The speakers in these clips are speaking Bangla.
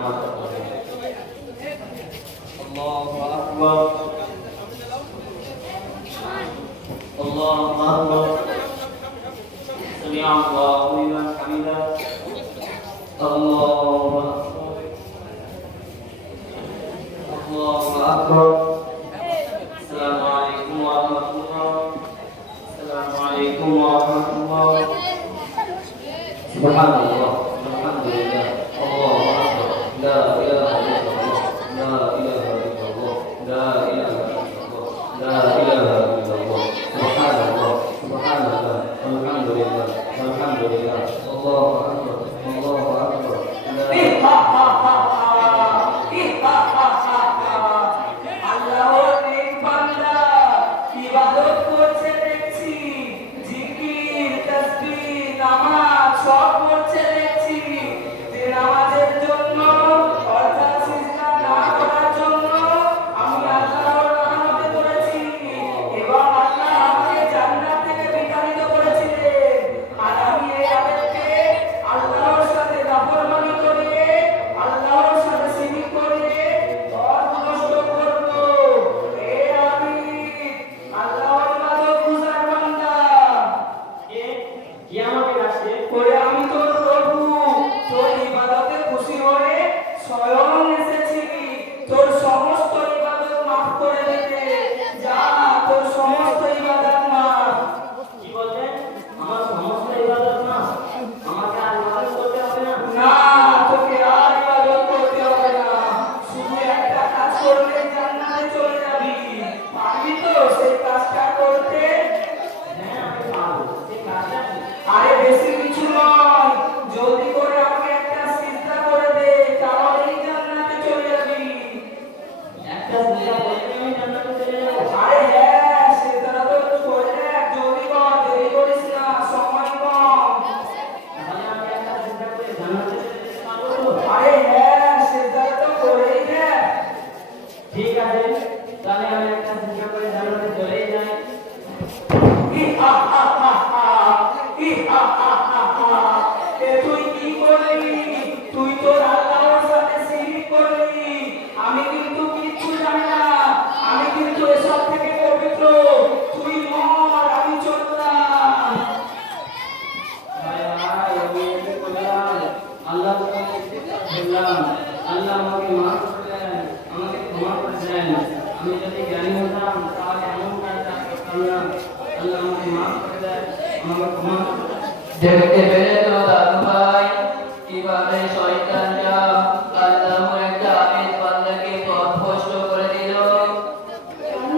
নামাজ পড়বে। আল্লাহু আকবার, আল্লাহু আকবার, সামি আল্লাহু লিমান হামিদা, আল্লাহু আকবার, আল্লাহু আকবার। আসসালামু আলাইকুম ওয়া রাহমাতুল্লাহ, আসসালামু আলাইকুম ওয়া রাহমাতুল্লাহ। সুবহানাল্লাহ, আলহামদুলিল্লাহ, আল্লাহু আকবার, লা ইলাহা ইল্লাল্লাহ, লা ইলাহা ইল্লাল্লাহ, লা ইলাহা ইল্লাল্লাহ, লা ইলাহা ইল্লাল্লাহ। সুবহানাল্লাহ, সুবহানাল্লাহ, আলহামদুলিল্লাহ, আলহামদুলিল্লাহ, আল্লাহু আকবার, আল্লাহু আকবার, লা আল্লাহর নেক বান্দা ইবাদত করছে দেখছি, জিকির তাসবিহ নামাজ সব করছে দেখছি। যে নামাজের জন্য অর্থাৎ সিজদা না করার জন্য আমি আল্লাহর রহমতে পড়েছি এবং আল্লাহ আমাকে জান্নাত থেকে বিতাড়িত করেছিলেন। আর আমি এই আবেগকে আল্লাহর সাথে নাফরমানি করে, আল্লাহর সাথে শিরক করে ধর্ম নষ্ট করব। এ আমি আল্লাহর ইবাদত গুজার বান্দা। কি আমাকে ডাকছে? ওরে আমি তোর প্রভু, তোর ইবাদতে খুশি হয়ে স্বয়ং এসেছি তোর সমস্ত ইবাদত মাফ করে দিতে। যা, তোর সমস্ত ইবাদত মাফ। কি বললেন? আমার সমস্ত ইবাদত না, আমাকে আর ইবাদত করতে হবে না? না, তোকে আর ইবাদত করতে হবে না। শুধু একটা কাজ করলে জান্নাতে চলে যাবি। পারবি তো সেই কাজটা করতে? হ্যাঁ, আমি পারবো। সেই কাজটা কি? আরে বেশি কিছু নয়, জলদি করে আমাকে একটা সিজদা করে দে, তাহলেই জান্নাতে চলে যাবি। একটা সিজদা করলে আমি জান্নাতে চলে যাবো? আরে হ্যাঁ, সিজদাটা তো করে দেখ, জলদি কর, দেরি করিস না, সময় কম। তাহলে আমি একটা সিজদা করে জান্নাতে চলে যেতে পারবো তো? আরে হ্যাঁ, সিজদাটা তো করেই দেখ। ঠিক আছে, তাহলে আমি একটা সিজদা করে জান্নাতে চলেই যাই। ইহা হা হা হা, ইহা হা হা হা। এ তুই কি করলি? তুই তোর আল্লাহর সাথে শিরক করলি। আমি কিন্তু কিচ্ছু জানি না, আমি কিন্তু এসব থেকে পবিত্র। তুই মর, আমি চললাম। ভাই ভাই, আমি এসে বললাম, আল্লাহ বললাম, আল্লাহ আমাকে মাফ করে দেন, আমাকে ক্ষমা করে দেন। আমি যদি জ্ঞানী হতাম তাহলে এমন কাজটা করতাম না। আল্লাহ আমাকে মাফ করে দেন, আমাকে ক্ষমা করে দেন। দেখতে পেলে তো দাদু ভাই, কিভাবে শয়তানরা আল্লাহর একটা আবেদ বান্দাকে পথভ্রষ্ট করে দিল।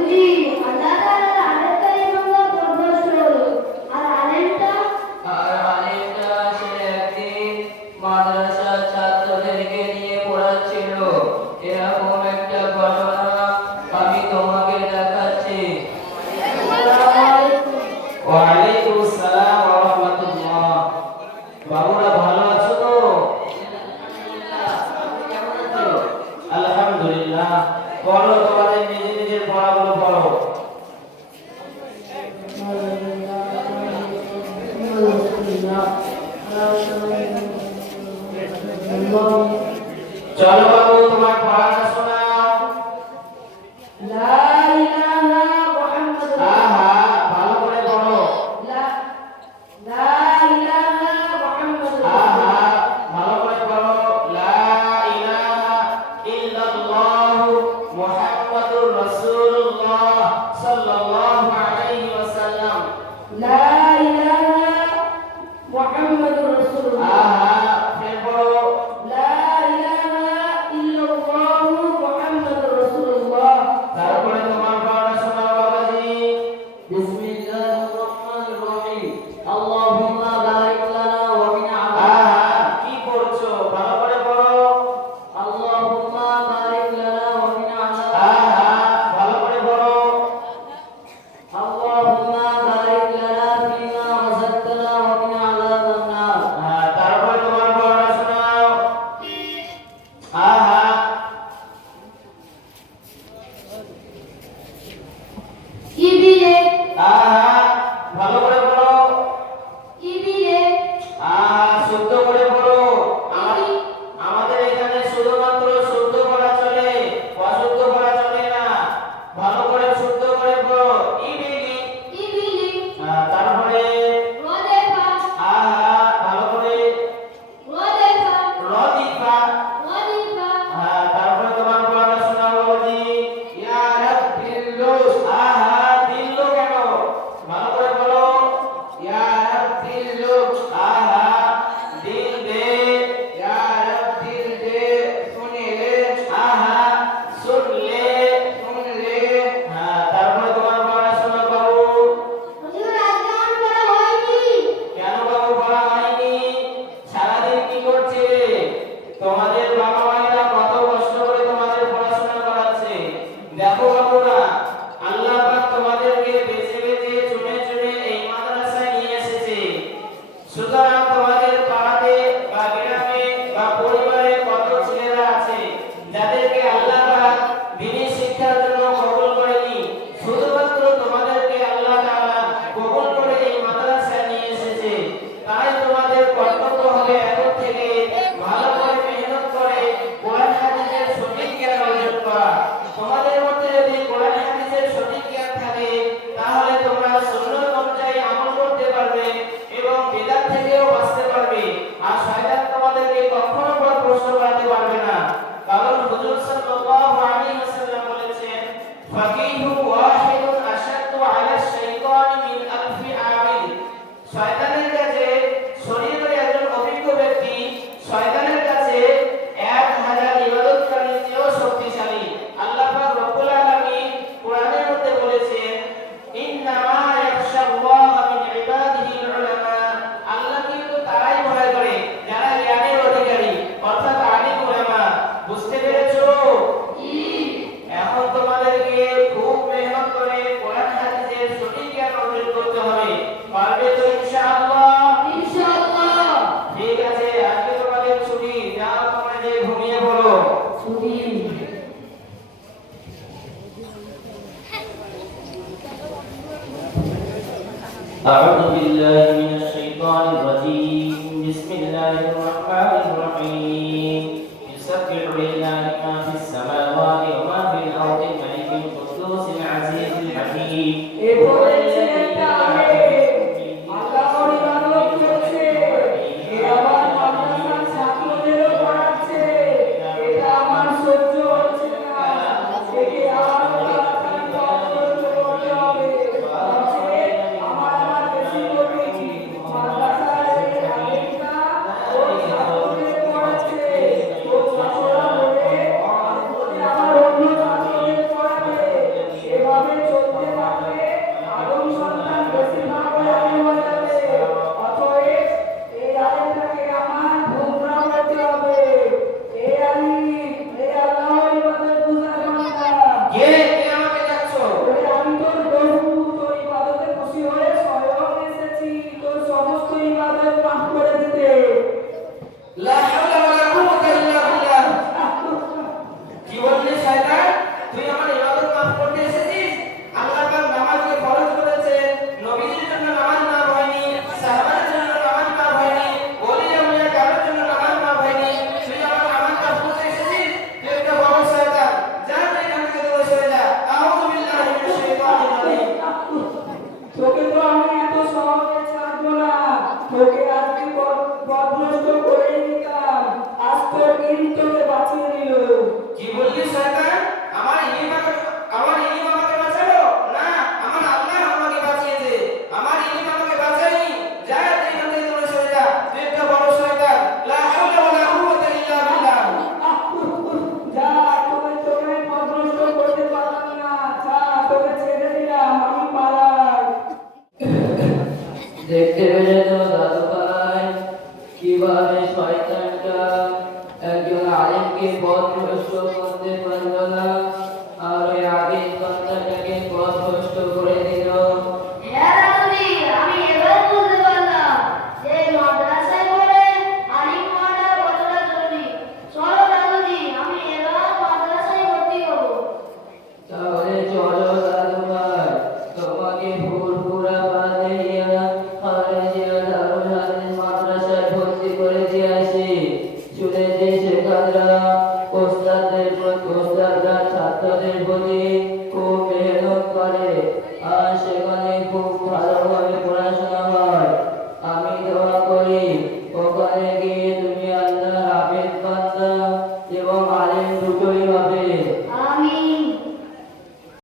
জি, আল্লাহ তাআলার আরেকটাই বান্দা পথভ্রষ্ট হলো। আর আলেমটা আর আরেকটা সে একদিন মাদ্রাসার ছাত্রদেরকে নিয়ে পড়াচ্ছিল। এরকম একটা ঘটনা আমি তোমাকে দেখাচ্ছি। ওয়ালাইকুম আসসালাম ওয়া রাহমাতুল্লাহ। বাবুরা ভালো আছো তো? আলহামদুলিল্লাহ। পড়ো, তোমাদের নিজের নিজের পড়াগুলো পড়ো। চলো বাবু, তোমার পড়াটা শোনাও। লা ইলাহা মুহাম্মাদুর আহা, ভালো করে পড়ো। লা লা ইলাহা মুহাম্মাদুর আহা, ভালো করে পড়ো। লা ইলাহা ইল্লাল্লাহু মুহাম্মাদুর ছুটি। أعوذ بالله من الشيطان الرجيم بسم الله الرحمن الرحيم يسبح لله ما في السماوات وما في الأرض الملك القدوس العزيز الحكيم এরপরে ছেলেটা আল্লাহর ইবাদত করছে, এ আবার মাদ্রাসার ছাত্রদেরও পড়াচ্ছে। এটা আমার সহ্য হচ্ছে না, একে আরো তাড়াতাড়ি পথভ্রষ্ট করতে হবে। নচেৎ আমার বেশি কঠিন। মাদ্রাসার এই আলেমরা ওই ছাত্রদের পড়াচ্ছে, ও ছাত্ররা বলে আমার অন্য ছাত্রদের পড়াবে। এভাবে চলতে থাকলে আদম সন্তান বেশিরভাগ আলেম হয়ে যাবে। অতএব এই আলেমটাকে আমার গোমরাহ করতে হবে। এই আলিম, এই আল্লাহর ইবাদত বুঝার বান্দা। কে আমাকে ডাকছো? ওরে আমি তোর প্রভু, তোর ইবাদতে খুশি হয়ে স্বয়ং এসেছি তোর সমস্ত ইবাদত মাফ করে দিতে। লা হাওলা ওয়ালা কুওয়াতা ইল্লা বিল্লাহ। কি বললি শয়তান? তুই আমার ইবাদত মাফ করতে এসেছিস? আল্লাহ পাক নামাজকে ফরজ করেছে, নবীদের জন্য নামাজ মাফ হয়নি, সাহাবাদের জন্য নামাজ মাফ হয়নি, ওলি আউলিয়া কারোর জন্য নামাজ মাফ হয়নি। তুই আমার নামাজ মাফ করতে এসেছিস? তুই একটা বড় শয়তান। যা তুই এখান থেকে দূরে সরে যা। আউযু বিল্লাহি মিনাশ শাইতানির রাজিম। তোকে তো আমি এত সহজে ছাড়বো না, তোকে আজকে পথভ্রষ্ট করেই দিতাম। আজ তোর দিন তোকে বাঁচিয়ে দিল। কি বললি শয়তান? আমার ইলিম আমাকে বাঁচালো? না, আমার আল্লাহ আমাকে বাঁচিয়েছে। আমার ইলিম আমাকে বাঁচায়নি। যা তুই এখান থেকে দূরে সরে যা। তুই একটা বড় শয়তান। লা হাওলা ওয়ালা কুওয়াতা ইল্লা বিল্লাহ। যা, তোকে পথভ্রষ্ট করতে পারলাম না। যা, তোকে ছেড়ে দিলাম, আমি পালাই। দেখতে পেলে তো দাদু ভাই কিভাবে শয়তানটা একজন আলেমকে পথভ্রষ্ট করতে পারল না, আর ওই আগের সন্তানটাকে পথভ্রষ্ট করে দিল। হ্যাঁ দাদুজি, আমি এবার বুঝতে পারলাম যে মাদ্রাসায় পড়ে আলিম হওয়াটা কতটা জরুরি। চলো দাদুজি, আমি এবার মাদ্রাসায় ভর্তি হব। তাহলে চলো দাদু ভাই, তোমাকে ফুরফুরা বাদেইয়া খালেজিয়া দারুল হাদিস মাদ্রাসায় ভর্তি করে দিয়ে আসি। শুনে যে শেখাররা ওস্তাদরা ছাত্রদের প্রতি খুব মেহনত করে, আর সেখানে খুব ভালোভাবে পড়াশোনা হয়। আমি দোয়া করি ওখানে গিয়ে তুমি আল্লাহর হাফেজ বান্দা এবং